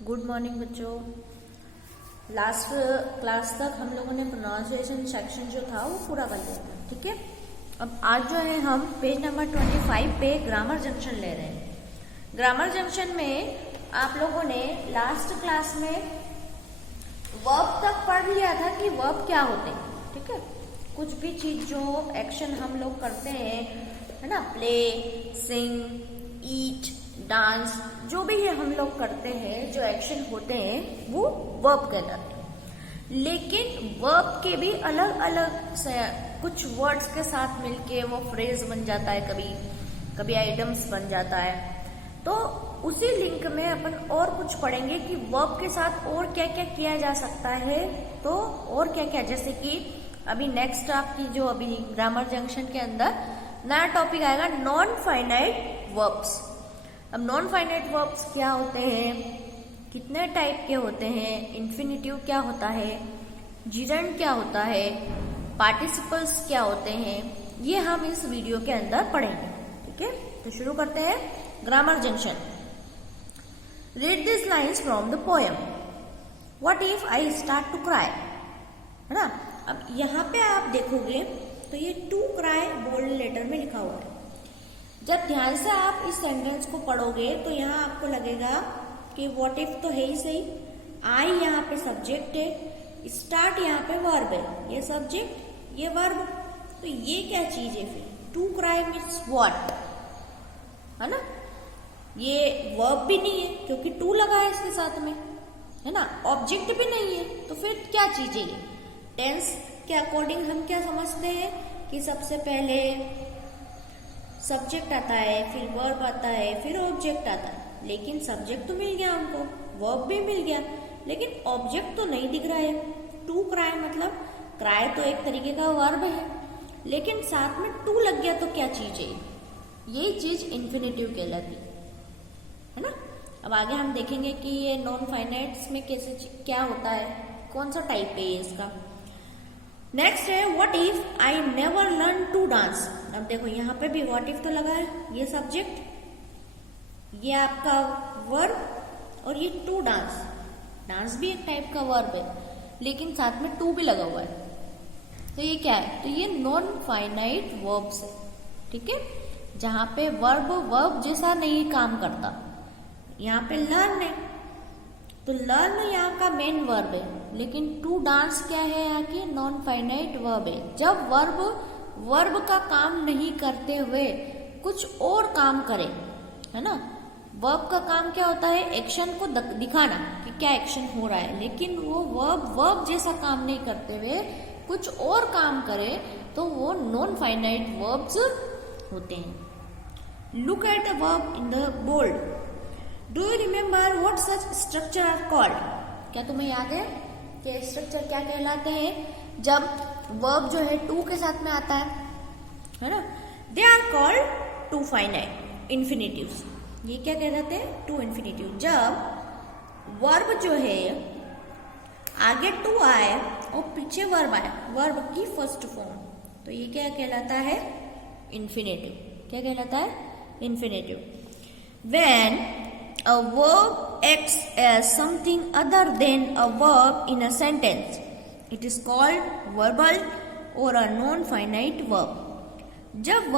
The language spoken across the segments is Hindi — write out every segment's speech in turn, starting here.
गुड मॉर्निंग बच्चों। लास्ट क्लास तक हम लोगों ने प्रोनाउंसिएशन सेक्शन जो था वो पूरा कर लिया था, ठीक है। अब आज जो है हम पेज नंबर 25 पे ग्रामर जंक्शन ले रहे हैं। ग्रामर जंक्शन में आप लोगों ने लास्ट क्लास में वर्ब तक पढ़ लिया था कि वर्ब क्या होते हैं, ठीक है। कुछ भी चीज जो एक्शन हम लोग करते हैं, है ना, प्ले, सिंग, ईट, डांस, जो भी ये हम लोग करते हैं, जो एक्शन होते हैं वो वर्ब कहलाते हैं। लेकिन वर्ब के भी अलग अलग कुछ वर्ड्स के साथ मिलके वो फ्रेज बन जाता है, कभी कभी आइटम्स बन जाता है। तो उसी लिंक में अपन और कुछ पढ़ेंगे कि वर्ब के साथ और क्या क्या किया जा सकता है। तो और क्या क्या, जैसे कि अभी नेक्स्ट आपकी जो अभी ग्रामर जंक्शन के अंदर नया टॉपिक आएगा, नॉन फाइनाइट वर्ब्स। अब नॉन फाइनाइट वर्ब्स क्या होते हैं, कितने टाइप के होते हैं, इन्फिनिटिव क्या होता है, जिरंड क्या होता है, पार्टिसिपल्स क्या होते हैं, ये हम इस वीडियो के अंदर पढ़ेंगे, ठीक है। तो शुरू करते हैं grammar junction. Read this lines from the poem. What if I start to cry, है ना। अब यहाँ पे आप देखोगे तो ये टू क्राई बोल्ड लेटर में लिखा हुआ है। जब ध्यान से आप इस सेंटेंस को पढ़ोगे तो यहाँ आपको लगेगा कि व्हाट इफ तो है ही सही, आई यहाँ पे सब्जेक्ट है, स्टार्ट यहाँ पे वर्ब है, ये सब्जेक्ट ये वर्ब, तो ये क्या चीज है फिर, टू क्राई मीन्स व्हाट, है ना। ये वर्ब भी नहीं है क्योंकि टू लगा है इसके साथ में, है ना, ऑब्जेक्ट भी नहीं है, तो फिर क्या चीज है ये। टेंस के अकॉर्डिंग हम क्या समझते हैं कि सबसे पहले सब्जेक्ट आता है, फिर वर्ब आता है, फिर ऑब्जेक्ट आता है। लेकिन सब्जेक्ट तो मिल गया हमको, वर्ब भी मिल गया, लेकिन ऑब्जेक्ट तो नहीं दिख रहा है। टू क्राई मतलब क्राई तो एक तरीके का वर्ब है, लेकिन साथ में टू लग गया तो क्या चीज है, यही चीज इन्फिनिटिव कहलाती है ना। अब आगे हम देखेंगे कि ये नॉन फाइनाइट्स में कैसे क्या होता है, कौन सा टाइप है इसका। नेक्स्ट है what if I never learn to dance. अब देखो यहाँ पे भी व्हाट इफ तो लगा है, ये सब्जेक्ट, ये आपका वर्ब, और ये टू डांस, डांस भी एक टाइप का वर्ब है, लेकिन साथ में टू भी लगा हुआ है, तो ये क्या है, तो ये नॉन फाइनाइट वर्ब्स है, ठीक है। जहां पे वर्ब जैसा नहीं काम करता। यहाँ पे लर्न है, तो लर्न यहाँ का मेन वर्ब है, लेकिन टू डांस क्या है, यहाँ की नॉन फाइनाइट वर्ब है। जब वर्ब का काम नहीं करते हुए कुछ और काम करे, है ना। वर्ब का काम क्या होता है, एक्शन को दिखाना कि क्या एक्शन हो रहा है, लेकिन वो वर्ब जैसा काम नहीं करते हुए कुछ और काम करे तो वो नॉन फाइनाइट वर्ब्स होते हैं। Look at the verb in the bold. Do you remember what such structure are called. क्या तुम्हें याद है कि स्ट्रक्चर क्या कहलाते हैं जब वर्ब जो है टू के साथ में आता है ना। They are called two finite infinitives. ये क्या कहलाते हैं, टू इन्फिनिटिव। जब वर्ब जो है आगे टू आए और पीछे वर्ब आए, वर्ब की फर्स्ट फॉर्म, तो ये क्या कहलाता है, इन्फिनिटिव। क्या कहलाता है, infinitive. When a verb acts as something other than a verb in a sentence, it is called verbal or a non-finite verb. जब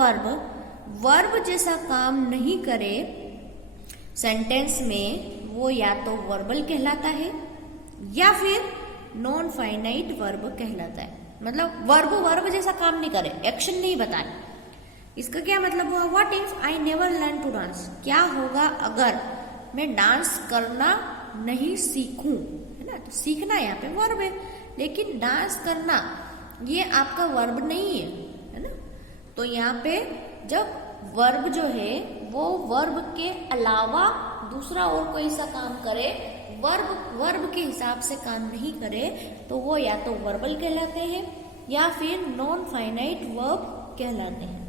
वर्ब जैसा काम नहीं करे सेंटेंस में, वो या तो वर्बल कहलाता है या फिर नॉन फाइनाइट वर्ब कहलाता है। मतलब वर्ब जैसा काम नहीं करे, एक्शन नहीं बताए। इसका क्या मतलब हुआ, what if I never learn to dance. क्या होगा अगर मैं डांस करना नहीं सीखूं, है ना। तो सीखना यहाँ पे वर्ब है, लेकिन डांस करना ये आपका वर्ब नहीं है ना। तो यहाँ पे जब वर्ब जो है वो वर्ब के अलावा दूसरा और कोई सा काम करे, वर्ब के हिसाब से काम नहीं करे, तो वो या तो वर्बल कहलाते हैं या फिर नॉन फाइनाइट वर्ब कहलाते हैं।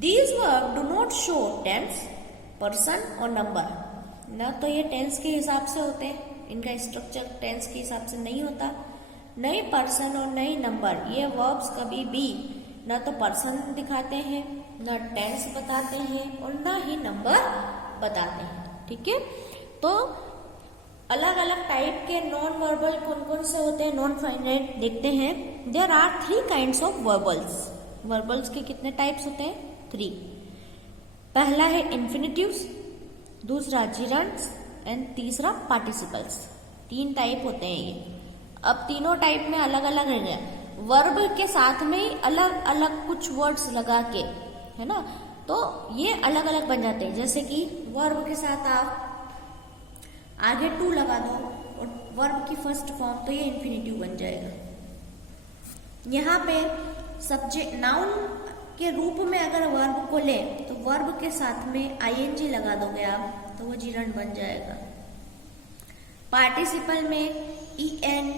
These verbs do not show tense, person और नंबर। ना तो ये टेंस के हिसाब से होते हैं, इनका स्ट्रक्चर टेंस के हिसाब से नहीं होता, न ही पर्सन और न ही नंबर। ये वर्ब्स कभी भी न तो पर्सन दिखाते हैं, न टेंस बताते हैं, और न ही नंबर बताते हैं, ठीक है। तो अलग अलग टाइप के नॉन वर्बल कौन कौन से होते हैं, नॉन फाइनाइट देखते हैं। There are 3 kinds of verbals. Verbals के कितने टाइप्स होते हैं? 3। पहला है इन्फिनिटिव्स, दूसरा जिरंड्स एंड तीसरा पार्टिसिपल्स। 3 टाइप होते हैं ये। अब तीनों टाइप में अलग अलग है, वर्ब के साथ में ही अलग अलग कुछ वर्ड्स लगा के, है ना, तो ये अलग अलग बन जाते हैं। जैसे कि वर्ब के साथ आप आगे टू लगा दो और वर्ब की फर्स्ट फॉर्म, तो ये इन्फिनिटिव बन जाएगा। यहाँ पे सब्जेक्ट नाउन के रूप में अगर वर्ब को ले तो वर्ब के साथ में आईएनजी लगा दोगे आप, तो वो जिरंड बन जाएगा। पार्टिसिपल में ईएन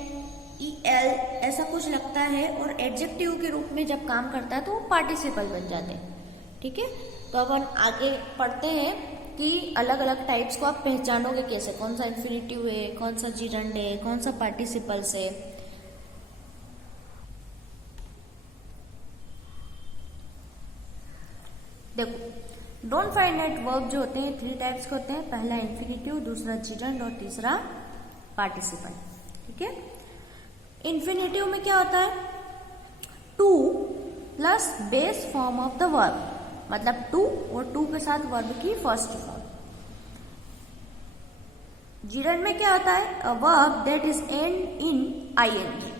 ईएल ऐसा कुछ लगता है और एडजेक्टिव के रूप में जब काम करता है तो वो पार्टिसिपल बन जाते हैं। ठीक है, तो अब हम आगे पढ़ते हैं कि अलग अलग टाइप्स को आप पहचानोगे कैसे, कौन सा इन्फिनिटिव है, कौन सा जिरंड है, कौन सा पार्टिसिपल्स है। देखो, नॉन फाइनाइट वर्ब जो होते हैं 3 टाइप्स के होते हैं। पहला इन्फिनिटिव, दूसरा जिरंड और तीसरा पार्टिसिपल। ठीक है, इन्फिनिटिव में क्या होता है? Two plus base form of the verb, मतलब टू और टू के साथ वर्ब की फर्स्ट फॉर्म। जिरंड में क्या होता है? A verb that is end in I N G,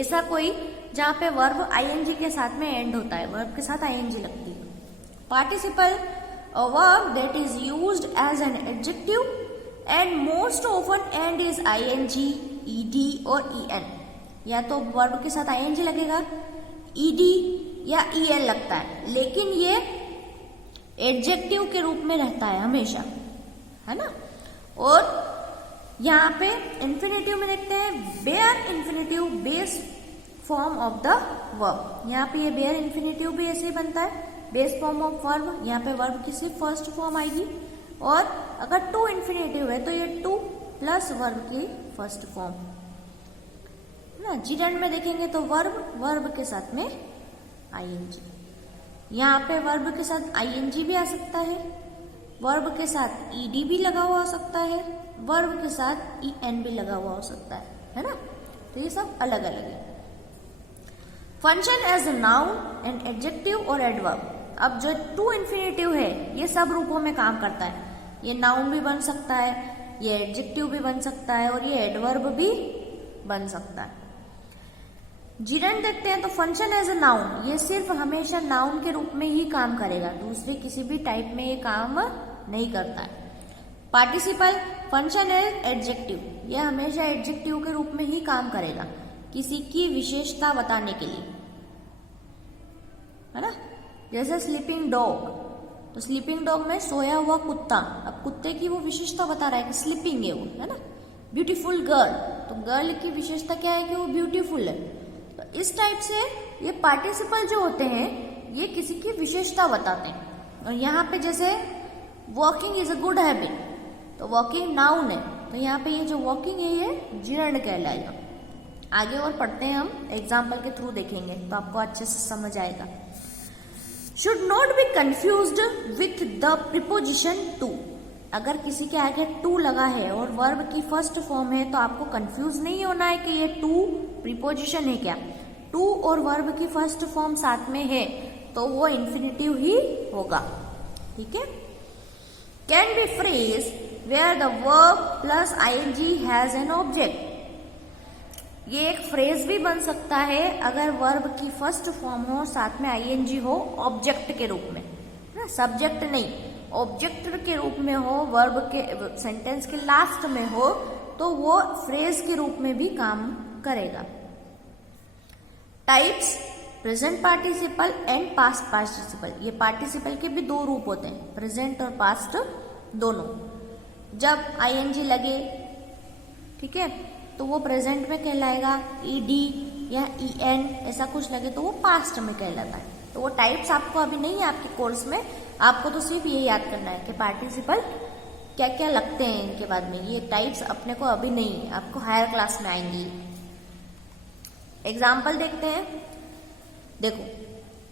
ऐसा कोई जहां पे वर्ब आईएनजी के साथ में एंड होता है, वर्ब के साथ आईएनजी लगती है। Participle, a verb that is used as an adjective and most often end is I N G, E D और ईएन। या तो वर्ब के साथ आईएनजी लगेगा, ईडी या ईएल लगता है, लेकिन ये एडजेक्टिव के रूप में रहता है हमेशा, है ना। और यहाँ पे इन्फिनिटिव में देखते हैं bare infinitive base form of the verb. यहाँ पे ये बेयर इन्फिनिटिव भी ऐसे ही बनता है, बेस फॉर्म ऑफ वर्ब। यहाँ पे वर्ब की सिर्फ फर्स्ट फॉर्म आएगी। और अगर टू इन्फिनिटिव है तो ये टू प्लस वर्ब की फर्स्ट फॉर्म ना। जिरंड में देखेंगे तो वर्ब के साथ में आईएनजी। यहाँ पे वर्ब के साथ आईएनजी भी आ सकता है, वर्ब के साथ ईडी भी लगा हुआ हो सकता है, वर्ब के साथ ईएन भी लगा हुआ हो सकता है ना। तो ये सब अलग अलग है। Function as a noun and adjective और एडवर्ब। अब जो टू इन्फिनिटिव है ये सब रूपों में काम करता है। ये नाउन भी बन सकता है, ये एडजेक्टिव भी बन सकता है और ये एडवर्ब भी बन सकता है। जिरंड देखते हैं तो फंक्शन एज अ नाउन, ये सिर्फ हमेशा नाउन के रूप में ही काम करेगा, दूसरे किसी भी टाइप में ये काम नहीं करता है। पार्टिसिपल, फंक्शन एज एडजेक्टिव, ये हमेशा एडजेक्टिव के रूप में ही काम करेगा, किसी की विशेषता बताने के लिए, है ना। जैसे स्लीपिंग डॉग, तो स्लीपिंग डॉग में सोया हुआ कुत्ता, अब कुत्ते की वो विशेषता बता रहा है कि स्लीपिंग है वो, है ना। ब्यूटीफुल गर्ल, तो गर्ल की विशेषता क्या है कि वो ब्यूटीफुल है। तो इस टाइप से ये पार्टिसिपल जो होते हैं ये किसी की विशेषता बताते हैं। और यहाँ पे जैसे walking is a good habit, तो वॉकिंग नाउन है, तो यहाँ पे ये जो वॉकिंग है ये जिरंड कहलाएगा। आगे और पढ़ते हैं, हम एग्जाम्पल के थ्रू देखेंगे तो आपको अच्छे से समझ आएगा। Should not be confused with the preposition to. अगर किसी के आगे टू लगा है और वर्ब की फर्स्ट फॉर्म है तो आपको कंफ्यूज नहीं होना है कि ये टू प्रीपोजिशन है क्या। टू और वर्ब की फर्स्ट फॉर्म साथ में है तो वो इन्फिनिटिव ही होगा। ठीक है। Can be phrase where the verb plus I N G has an object. ये एक फ्रेज भी बन सकता है अगर वर्ब की फर्स्ट फॉर्म हो, साथ में आईएनजी हो, ऑब्जेक्ट के रूप में, ना, सब्जेक्ट नहीं, ऑब्जेक्ट के रूप में हो, वर्ब के सेंटेंस के लास्ट में हो, तो वो फ्रेज के रूप में भी काम करेगा। Types, present participle and past participle. ये पार्टिसिपल के भी दो रूप होते हैं, प्रेजेंट और पास्ट दोनों। जब आईएनजी लगे, ठीक है, तो वो प्रेजेंट में कहलाएगा, ईडी या ईएन ऐसा कुछ लगे तो वो पास्ट में कहलाता है। तो वो टाइप्स आपको अभी नहीं है आपके कोर्स में, आपको तो सिर्फ ये याद करना है कि पार्टिसिपल क्या क्या लगते हैं इनके बाद में। ये टाइप्स अपने को अभी नहीं है, आपको हायर क्लास में आएंगी। एग्जाम्पल देखते हैं। देखो,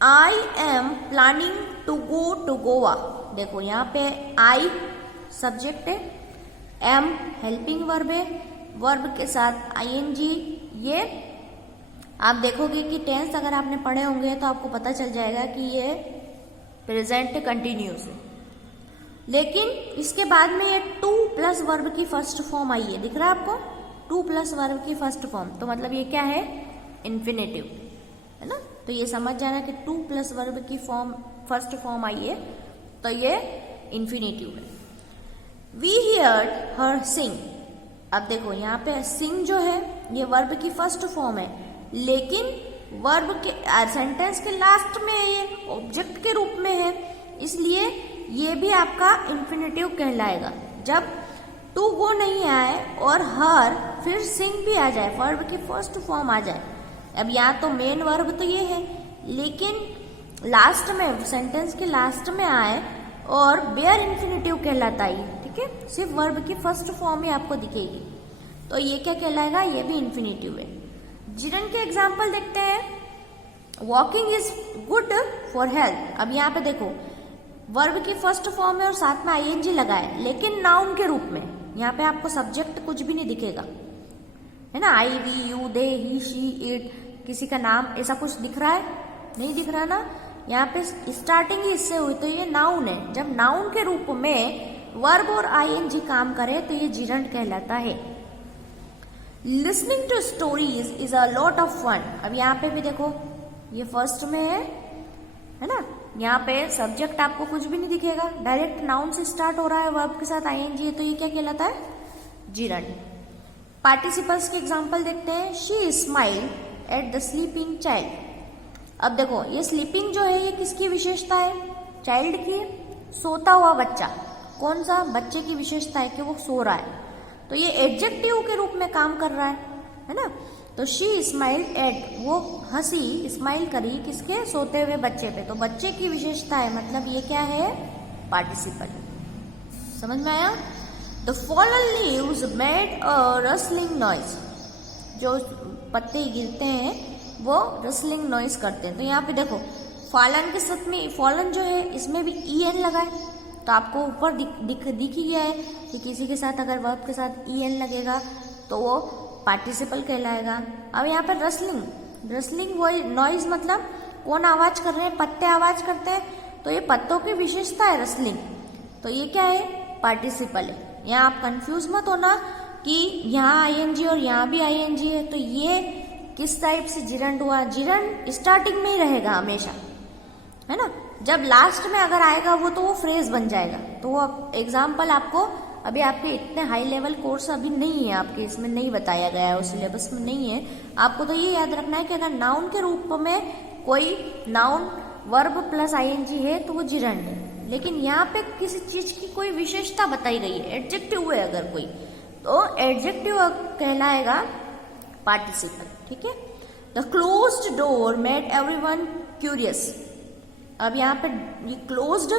I am planning to go to Goa. देखो यहाँ पे आई सब्जेक्ट है, एम हेल्पिंग वर्ब है, वर्ब के साथ आईएनजी। ये आप देखोगे कि टेंस अगर आपने पढ़े होंगे तो आपको पता चल जाएगा कि ये प्रेजेंट कंटिन्यूस है। लेकिन इसके बाद में ये टू प्लस वर्ब की फर्स्ट फॉर्म आई है, दिख रहा है आपको, टू प्लस वर्ब की फर्स्ट फॉर्म, तो मतलब ये क्या है, इन्फिनेटिव है ना। तो ये समझ जाना कि टू प्लस वर्ब की फॉर्म फर्स्ट फॉर्म आई है तो ये इन्फिनेटिव है। वी हियर्ड हर सिंग, अब देखो यहाँ पे सिंग जो है ये वर्ब की फर्स्ट फॉर्म है, लेकिन वर्ब के सेंटेंस के लास्ट में ये ऑब्जेक्ट के रूप में है, इसलिए ये भी आपका इन्फिनेटिव कहलाएगा। जब टू वो नहीं आए और हर फिर सिंग भी आ जाए, वर्ब की फर्स्ट फॉर्म आ जाए। अब यहाँ तो मेन वर्ब तो ये है, लेकिन लास्ट में सेंटेंस के लास्ट में आए और बेयर इन्फिनेटिव कहलाता है, ठीक है, सिर्फ वर्ब की फर्स्ट फॉर्म ही आपको दिखेगी, तो ये क्या कहलाएगा, ये भी इन्फिनेटिव है। जिरन के एग्जाम्पल देखते हैं। Walking is good for health, अब यहाँ पे देखो वर्ब की फर्स्ट फॉर्म है और साथ में आईएनजी लगा है, लेकिन नाउन के रूप में। यहाँ पे आपको सब्जेक्ट कुछ भी नहीं दिखेगा, है ना, I we you they he she it, किसी का नाम ऐसा कुछ दिख रहा है, नहीं दिख रहा ना। यहाँ पे स्टार्टिंग ही इससे हुई तो ये नाउन है। जब नाउन के रूप में वर्ब और आईएनजी काम करे तो ये जिरंड कहलाता है। Listening to stories is a lot of fun, अब यहाँ पे भी देखो ये फर्स्ट में है ना, यहाँ पे सब्जेक्ट आपको कुछ भी नहीं दिखेगा, डायरेक्ट नाउन से स्टार्ट हो रहा है, वर्ब के साथ आईएनजी है, तो ये क्या कहलाता है, जिरंड। पार्टिसिपल्स के एग्जांपल देखते हैं। She smile at the sleeping child, अब देखो ये स्लीपिंग जो है ये किसकी विशेषता है, चाइल्ड की, सोता हुआ बच्चा, कौन सा, बच्चे की विशेषता है कि वो सो रहा है, तो ये एडजेक्टिव के रूप में काम कर रहा है ना। तो शी स्माइल एट, वो हंसी, स्माइल करी किसके, सोते हुए बच्चे पे, तो बच्चे की विशेषता है, मतलब ये क्या है, पार्टिसिपल। समझ में आया। The fallen leaves made a rustling noise, जो पत्ते गिरते हैं वो रसलिंग नॉइज करते हैं, तो यहाँ पे देखो फॉलन के साथ में, फॉलन जो है इसमें भी en लगा है, तो आपको ऊपर दिख ही गया है कि किसी के साथ अगर वर्ब के साथ en लगेगा तो वो पार्टिसिपल कहलाएगा। अब यहाँ पर रसलिंग वो नॉइज, मतलब कौन आवाज कर रहे हैं, पत्ते आवाज करते हैं, तो ये पत्तों की विशेषता है रसलिंग, तो ये क्या है, पार्टिसिपल है। यहाँ आप कंफ्यूज मत होना कि यहाँ आईएनजी और यहाँ भी आईएनजी है, तो ये किस टाइप से जिरंड हुआ, जिरंड स्टार्टिंग में ही रहेगा हमेशा, है ना, जब लास्ट में अगर आएगा वो तो वो फ्रेज बन जाएगा। तो वो एग्जाम्पल आपको अभी आपके इतने हाई लेवल कोर्स अभी नहीं है, आपके इसमें नहीं बताया गया है, उस सिलेबस में नहीं है। आपको तो ये याद रखना है कि अगर नाउन के रूप में कोई नाउन वर्ब प्लस आईएनजी है तो वो जिरंड है, लेकिन यहाँ पे किसी चीज की कोई विशेषता बताई गई है, एडजेक्टिव है अगर कोई, तो एडजेक्टिव कहलाएगा पार्टिसिपल, ठीक है। The closed door made everyone curious, अब यहाँ पे ये क्लोज्ड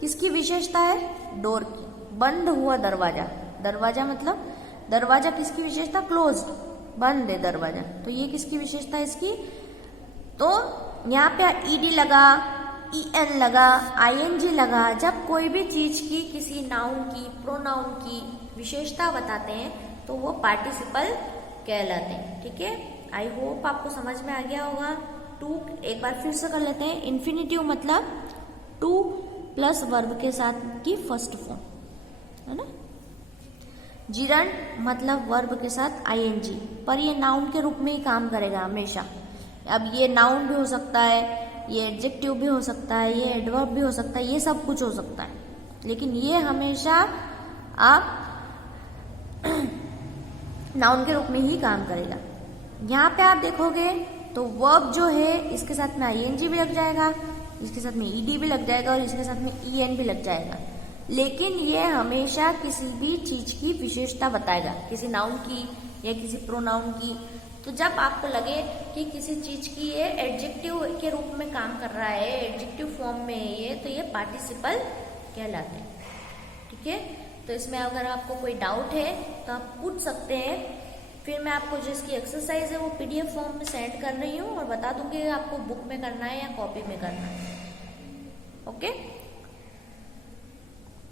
किसकी विशेषता है, डोर की, बंद हुआ दरवाजा, दरवाजा मतलब दरवाजा किसकी विशेषता, क्लोज्ड, बंद है दरवाजा, तो ये किसकी विशेषता है इसकी, तो यहाँ पे ईडी लगा, en लगा, आईएनजी लगा, जब कोई भी चीज की, किसी नाउन की, प्रोनाउन की विशेषता बताते हैं तो वो पार्टिसिपल कहलाते हैं, ठीक है। आई होप आपको समझ में आ गया होगा। टू एक बार फिर से कर लेते हैं। इन्फिनेटिव मतलब टू प्लस वर्ब के साथ की फर्स्ट फॉर्म, है ना। जिरंड मतलब वर्ब के साथ आईएनजी, पर ये नाउन के रूप में ही काम करेगा हमेशा। अब ये नाउन भी हो सकता है, ये एडजेक्टिव भी हो सकता है, ये एडवर्ब भी हो सकता है, ये सब कुछ हो सकता है, लेकिन ये हमेशा आप नाउन के रूप में ही काम करेगा। यहाँ पे आप देखोगे तो वर्ब जो है इसके साथ में आईएनजी भी लग जाएगा, इसके साथ में ईडी भी लग जाएगा और इसके साथ में ईएन भी लग जाएगा, लेकिन ये हमेशा किसी भी चीज की विशेषता बताएगा, किसी नाउन की या किसी प्रोनाउन की। तो जब आपको लगे कि किसी चीज की ये एडजेक्टिव के रूप में काम कर रहा है, एडजेक्टिव फॉर्म में है ये, तो ये पार्टिसिपल कहलाते हैं, ठीक है। तो इसमें अगर आपको कोई डाउट है तो आप पूछ सकते हैं, फिर मैं आपको जो इसकी एक्सरसाइज है वो पीडीएफ फॉर्म में सेंड कर रही हूँ और बता दूंगी आपको बुक में करना है या कॉपी में करना है, ओके।